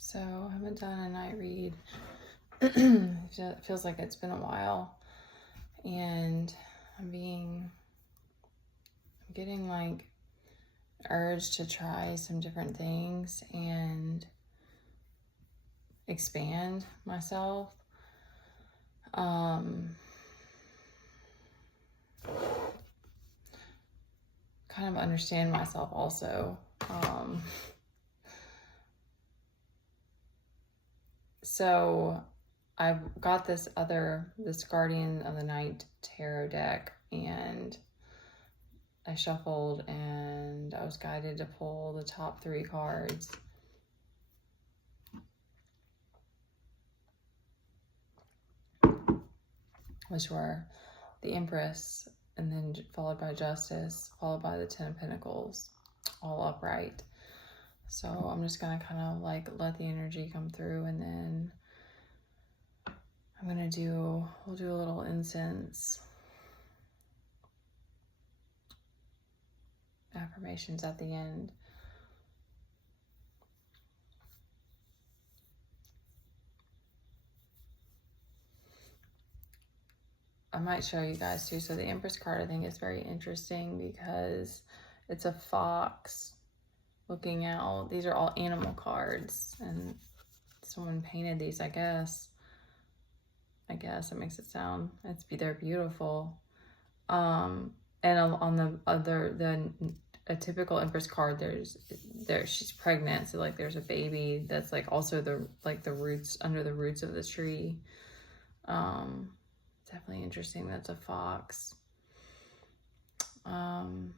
So I haven't done a night read. It feels like it's been a while, and I'm getting like urge to try some different things and expand myself. Kind of understand myself also. So I've got this Guardian of the Night tarot deck, and I shuffled and I was guided to pull the top 3 cards. Which were the Empress, and then followed by Justice, followed by the 10 of Pentacles, all upright. So I'm just going to kind of like let the energy come through, and then we'll do a little incense affirmations at the end. I might show you guys too. So the Empress card I think is very interesting because it's a fox looking out. These are all animal cards, and someone painted these, I guess. It makes it sound, they're beautiful. And on the other, a typical Empress card, she's pregnant, so like there's a baby that's like also the roots, under the roots of the tree. Definitely interesting. That's a fox. Oh,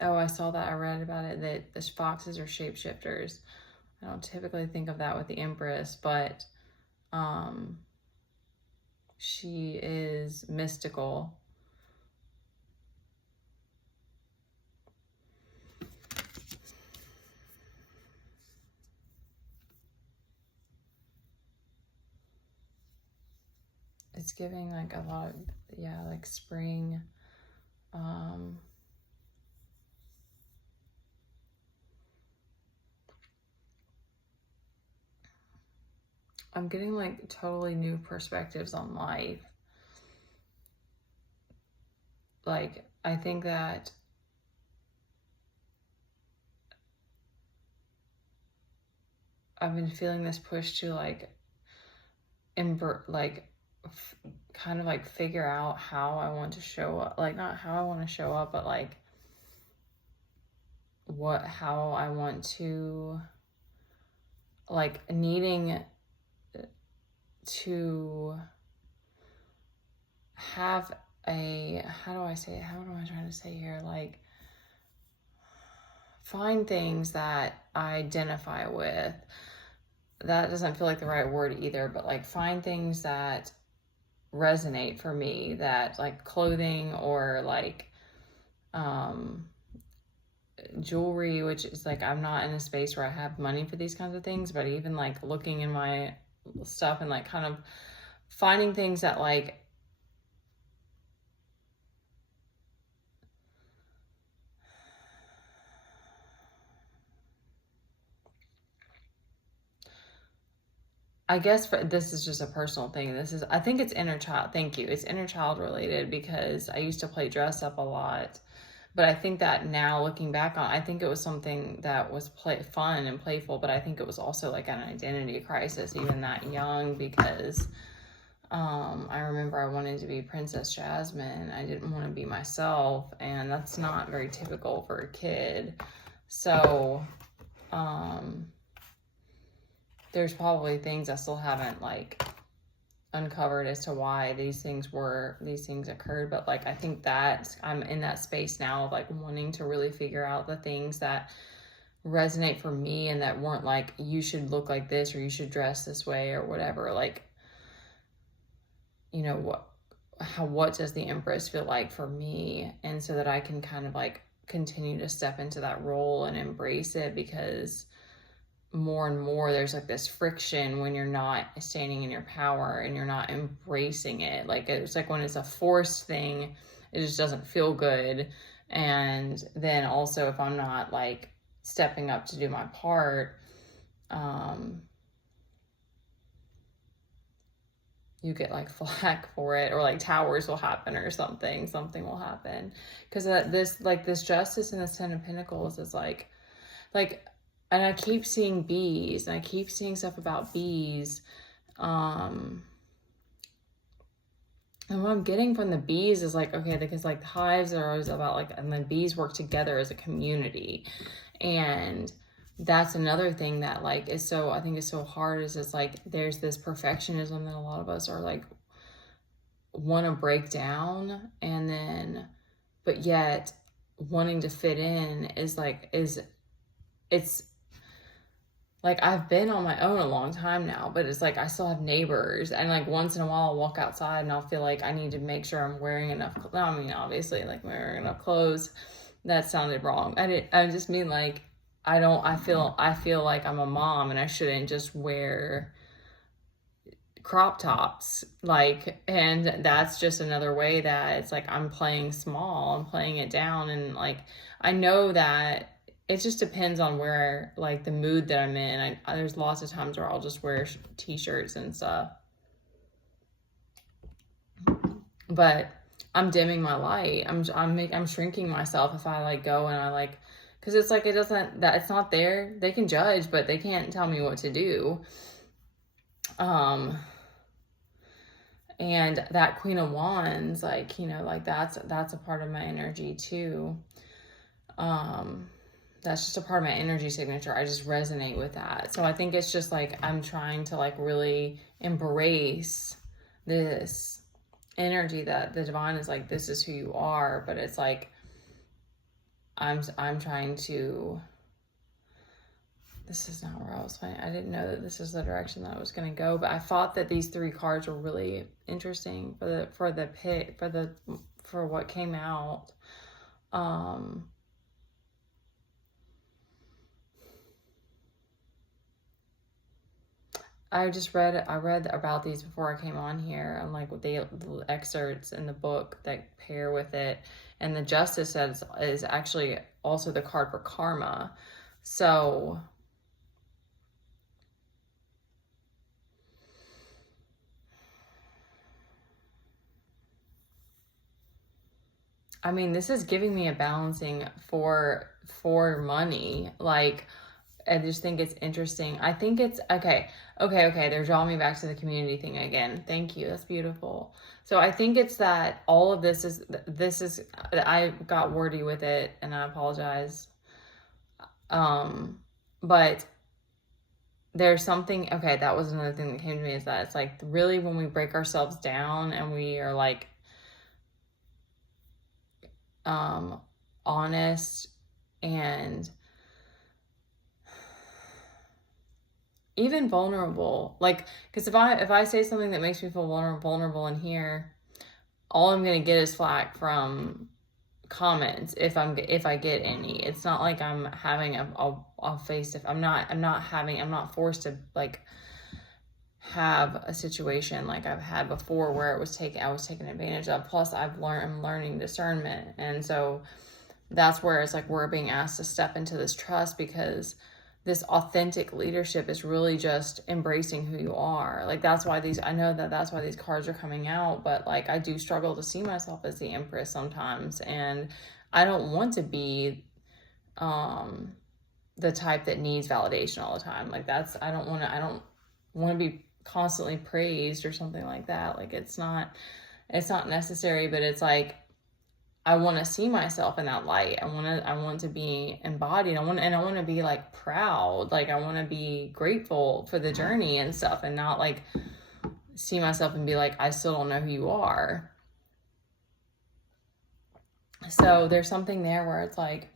I saw that. I read about it that the foxes are shapeshifters. I don't typically think of that with the Empress, but she is mystical. It's giving like a lot of, like spring. I'm getting like totally new perspectives on life. Like, I think that I've been feeling this push to like kind of like figure out how I want to show up, like not how I want to show up, but like how I want to, like needing to have how am I trying to say here? Like, find things that I identify with. That doesn't feel like the right word either, but like find things that resonate for me, that like clothing or like jewelry, which is like, I'm not in a space where I have money for these kinds of things, but even like looking in my stuff and like kind of finding things that like I guess this is just a personal thing. I think it's inner child. Thank you. It's inner child related, because I used to play dress up a lot. But I think that now looking back on, I think it was something that was fun and playful, but I think it was also like an identity crisis, even that young, because I remember I wanted to be Princess Jasmine. I didn't want to be myself, and that's not very typical for a kid. So, there's probably things I still haven't like uncovered as to why these things occurred, but like I think that I'm in that space now of like wanting to really figure out the things that resonate for me, and that weren't like, you should look like this or you should dress this way or whatever. Like, you know, what does the Empress feel like for me, and so that I can kind of like continue to step into that role and embrace it, because more and more there's like this friction when you're not standing in your power and you're not embracing it. Like, it's like when it's a forced thing, it just doesn't feel good. And then also if I'm not like stepping up to do my part, you get like flack for it, or like towers will happen or something will happen. Because this justice in this 10 of Pentacles is like, and I keep seeing bees, and I keep seeing stuff about bees. And what I'm getting from the bees is like, okay, because like the hives are always about like, and the bees work together as a community. And that's another thing that like is so, I think is so hard, is it's like there's this perfectionism that a lot of us are like want to break down, and then but yet wanting to fit in is like it's like I've been on my own a long time now, but it's like I still have neighbors, and like once in a while I'll walk outside and I'll feel like I need to make sure I'm wearing enough. I mean, obviously, like wearing enough clothes. That sounded wrong. I just mean like I feel like I'm a mom and I shouldn't just wear crop tops, like, and that's just another way that it's like I'm playing small, I'm playing it down, and like I know that it just depends on where, like, the mood that I'm in. There's lots of times where I'll just wear t-shirts and stuff, but I'm dimming my light. I'm shrinking myself if I like go and I like, because it's like it's not there. They can judge, but they can't tell me what to do. And that Queen of Wands, like, you know, like that's a part of my energy too. That's just a part of my energy signature. I just resonate with that. So I think it's just like I'm trying to like really embrace this energy that the divine is like, this is who you are. But it's like I'm trying to, this is not where I was finding. I didn't know that this is the direction that I was going to go, but I thought that these 3 cards were really interesting for what came out. I read about these before I came on here, and like the excerpts in the book that pair with it. And the Justice is actually also the card for karma. So I mean, this is giving me a balancing for money. Like, I just think it's interesting. I think it's okay. They're drawing me back to the community thing again. Thank you. That's beautiful. So I think it's that all of this is, I got wordy with it and I apologize. But there's something, okay, that was another thing that came to me, is that it's like really when we break ourselves down and we are like, honest and even vulnerable, like, because if I say something that makes me feel vulnerable in here, all I'm gonna get is flack from comments if I get any. It's not like I'm having a face, if I'm not forced to like have a situation like I've had before where I was taken advantage of. Plus I'm learning discernment, and so that's where it's like we're being asked to step into this trust, because this authentic leadership is really just embracing who you are. Like that's why I know that that's why these cards are coming out, but like I do struggle to see myself as the Empress sometimes, and I don't want to be the type that needs validation all the time. Like I don't want to be constantly praised or something like that. Like it's not necessary, but it's like I want to see myself in that light. I want to be embodied. I want to be like proud. Like I want to be grateful for the journey and stuff, and not like see myself and be like, I still don't know who you are. So there's something there where it's like,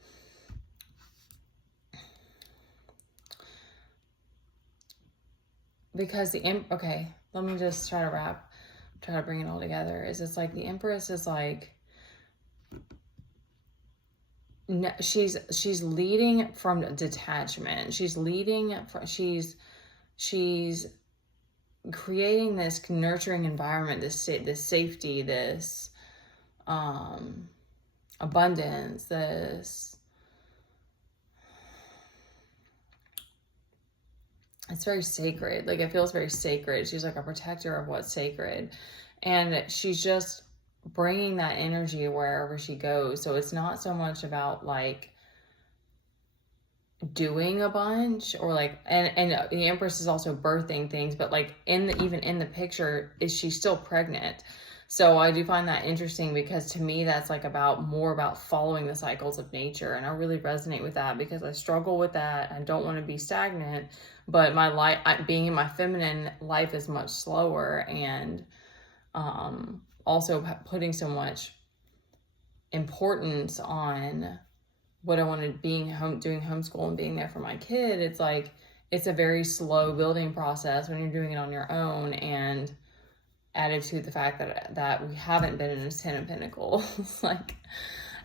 because okay, let me just try to bring it all together. It's like the Empress is like, she's leading from detachment. She's creating this nurturing environment, this safety, this abundance, this it's very sacred. Like, it feels very sacred. She's like a protector of what's sacred. And she's just bringing that energy wherever she goes. So it's not so much about like doing a bunch or like, and the Empress is also birthing things, but like even in the picture, is she still pregnant? So I do find that interesting, because to me that's like more about following the cycles of nature, and I really resonate with that because I struggle with that. I don't want to be stagnant, but my life, being in my feminine life, is much slower, and also putting so much importance on what I wanted, doing homeschool and being there for my kid. It's like, it's a very slow building process when you're doing it on your own, and added to the fact that we haven't been in this 10 of Pentacles, like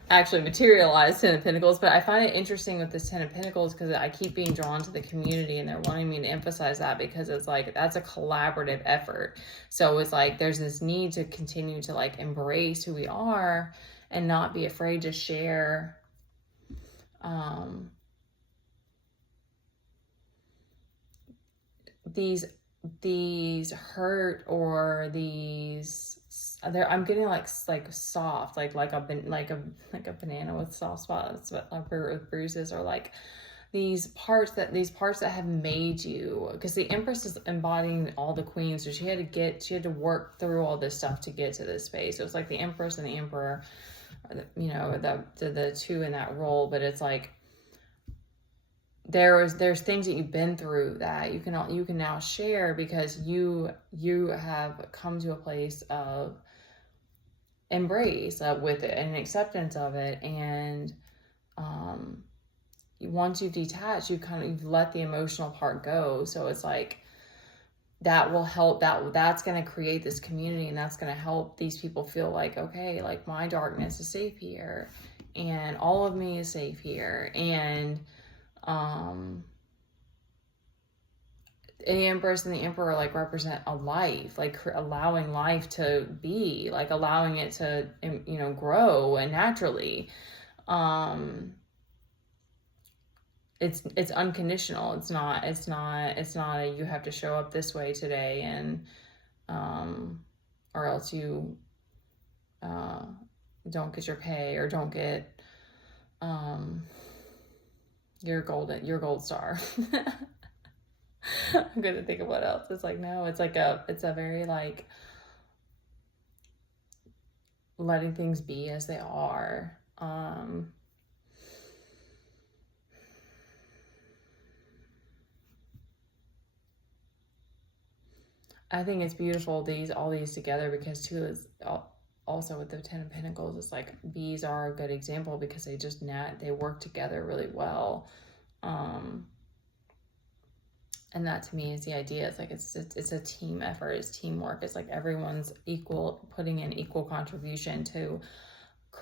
actually materialized 10 of Pentacles. But I find it interesting with this 10 of Pentacles because I keep being drawn to the community, and they're wanting me to emphasize that, because it's like, that's a collaborative effort. So it's like, there's this need to continue to like embrace who we are and not be afraid to share these hurt, or these, I'm getting like soft, like a banana with soft spots, but like with bruises, or like these parts that have made you, because the Empress is embodying all the queens, so she had to work through all this stuff to get to this space. So it's like the Empress and the Emperor, you know, the two in that role. But it's like, there's things that you've been through that you can now share, because you have come to a place of embrace with it and acceptance of it. And once you've detached, you've let the emotional part go. So it's like, that will help, that's going to create this community, and that's going to help these people feel like, okay, like my darkness is safe here, and all of me is safe here. And the Empress and the Emperor like represent a life, like allowing life to be, like allowing it to, you know, grow and naturally. It's unconditional. It's not a, you have to show up this way today, and or else you don't get your pay, or don't get your gold star. I'm gonna think of what else. It's like, no, it's a very like letting things be as they are. I think it's beautiful, all these together, because too is also with the 10 of Pentacles, it's like bees are a good example, because they work together really well. And that to me is the idea. It's like, it's a team effort, it's teamwork. It's like everyone's putting in equal contribution to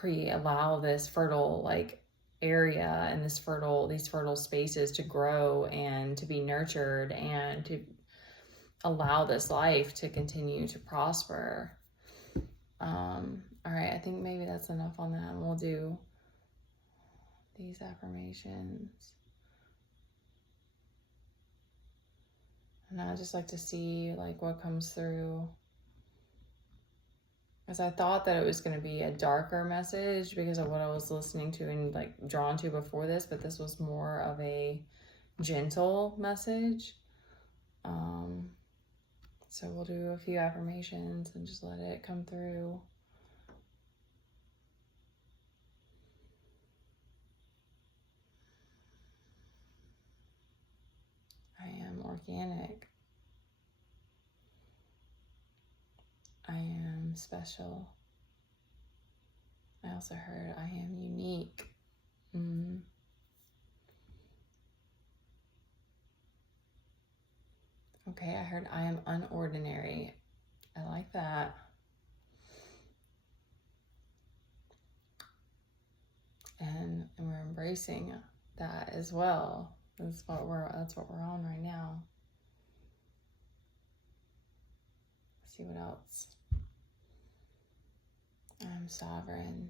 allow this fertile like area, and these fertile spaces to grow and to be nurtured, and to allow this life to continue to prosper. All right, I think maybe that's enough on that, and we'll do these affirmations. And I just like to see like what comes through, because I thought that it was going to be a darker message because of what I was listening to and like drawn to before this, but this was more of a gentle message. So we'll do a few affirmations and just let it come through. I am organic. I am special. I also heard I am unique. Okay, I heard I am unordinary. I like that. And we're embracing that as well. That's what we're on right now. Let's see what else. I'm sovereign.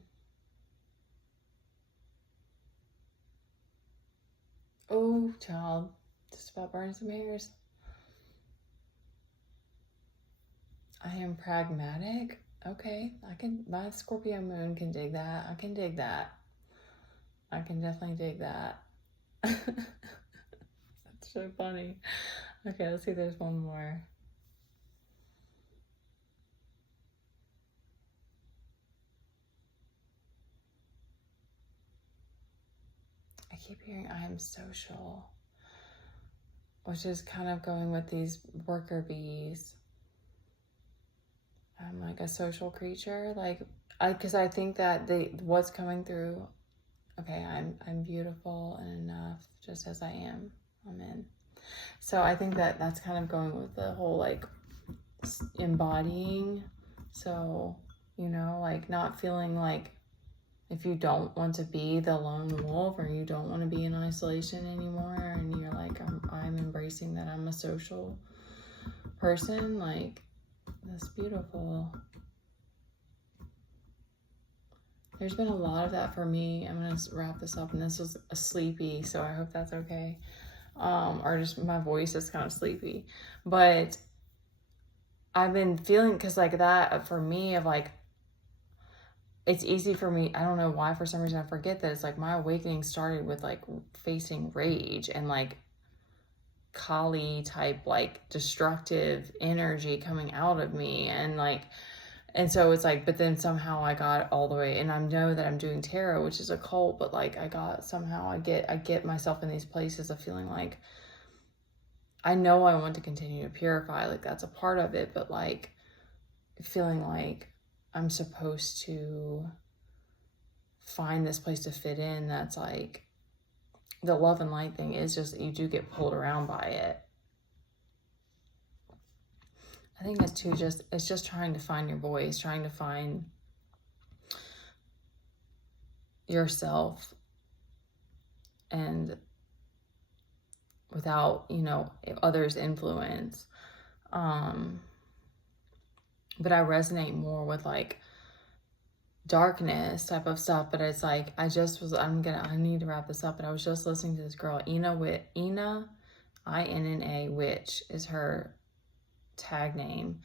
Oh, child, just about burning some hairs. I am pragmatic. Okay, my Scorpio moon can dig that. I can dig that. I can definitely dig that. That's so funny. Okay, let's see if there's one more. I keep hearing I am social, which is kind of going with these worker bees. I'm like a social creature, because I think that what's coming through. Okay, I'm beautiful and enough just as I am. Amen. So I think that that's kind of going with the whole like embodying. So, like not feeling like if you don't want to be the lone wolf or you don't want to be in isolation anymore and you're like, I'm embracing that I'm a social person, like that's beautiful. There's been a lot of that for me. I'm going to wrap this up, and this was a sleepy, so I hope that's okay. Or just my voice is kind of sleepy. But I've been feeling, because like that for me of like, it's easy for me. I don't know why, for some reason I forget that it's like my awakening started with like facing rage and like Kali type like destructive energy coming out of me, and so it's like, but then somehow I got all the way, and I know that I'm doing tarot, which is a cult, but like I get myself in these places of feeling like I know I want to continue to purify, like that's a part of it, but like feeling like I'm supposed to find this place to fit in. That's like the love and light thing is just, you do get pulled around by it. I think it's just trying to find your voice, trying to find yourself, and without, others' influence. But I resonate more with like darkness type of stuff. But it's like, I need to wrap this up, but I was just listening to this girl, Ina, INNA, Witch is her tag name.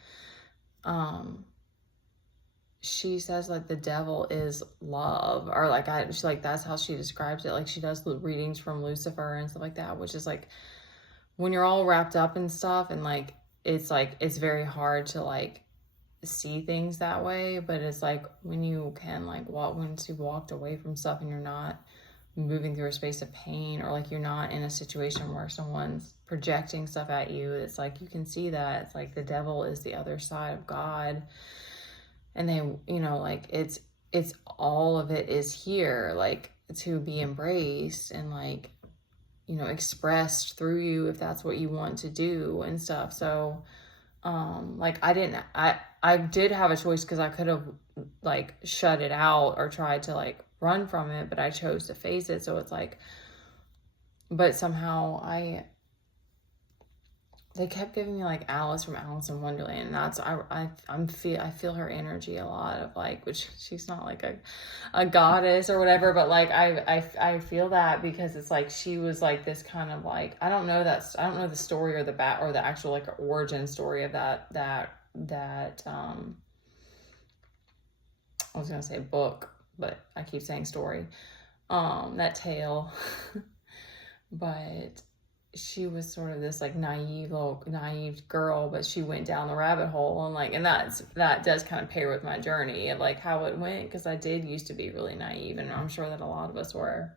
She says like the devil is love, or like she's like, that's how she describes it. Like she does readings from Lucifer and stuff like that, which is like when you're all wrapped up in stuff, and like it's very hard to like see things that way. But it's like when you can like once you've walked away from stuff and you're not moving through a space of pain, or like you're not in a situation where someone's projecting stuff at you, it's like you can see that it's like the devil is the other side of God, and they, like it's all of it is here, like to be embraced and like, expressed through you if that's what you want to do and stuff. So like I did have a choice, because I could have like shut it out or tried to like run from it, but I chose to face it. So it's like, but somehow they kept giving me like Alice from Alice in Wonderland, and that's I feel her energy a lot of like, which she's not like a goddess or whatever, but like I feel that, because it's like she was like this kind of like, I don't know the story or the actual like origin story of that I was gonna say book, but I keep saying story, that tale. But she was sort of this like naive girl, but she went down the rabbit hole, and like, and that does kind of pair with my journey of like how it went, because I did used to be really naive, and I'm sure that a lot of us were.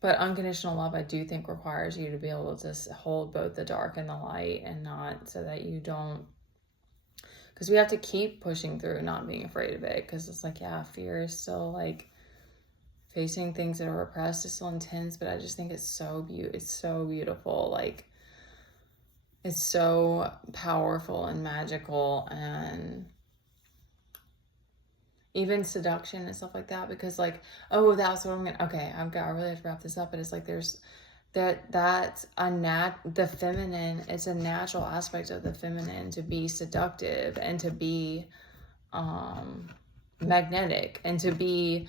But unconditional love, I do think, requires you to be able to hold both the dark and the light, and not so that you don't, because we have to keep pushing through, not being afraid of it, because it's like, yeah, fear is still like, facing things that are repressed is still intense, but I just think it's so beautiful. Like it's so powerful and magical, and even seduction and stuff like that, because like, oh, that's what I really have to wrap this up, but it's like that's the feminine, it's a natural aspect of the feminine to be seductive and to be magnetic, and to be,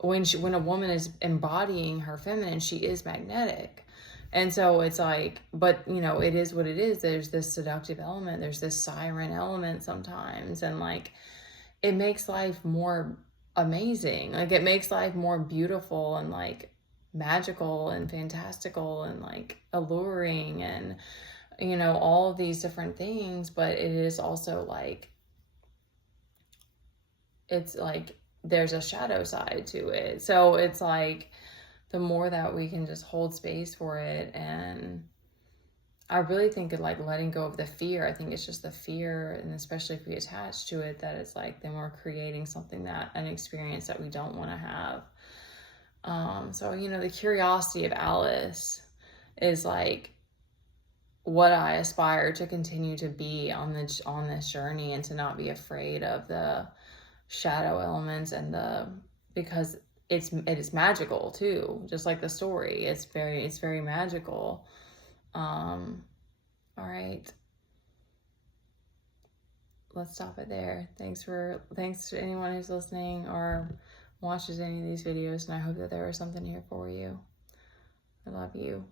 when a woman is embodying her feminine, she is magnetic. And so it's like, but you know, it is what it is. There's this seductive element, there's this siren element sometimes, and like it makes life more amazing. Like it makes life more beautiful and like magical and fantastical and like alluring and, you know, all of these different things. But it is also like, it's like there's a shadow side to it. So it's like the more that we can just hold space for it. And I really think of like letting go of the fear. I think it's just the fear, and especially if we attach to it, that it's like then we're creating something, that an experience that we don't want to have. So, you know, the curiosity of Alice is like what I aspire to continue to be on this journey, and to not be afraid of the shadow elements and because it is magical too, just like the story. It's very magical. All right. Let's stop it there. Thanks to anyone who's listening or watches any of these videos, and I hope that there was something here for you. I love you.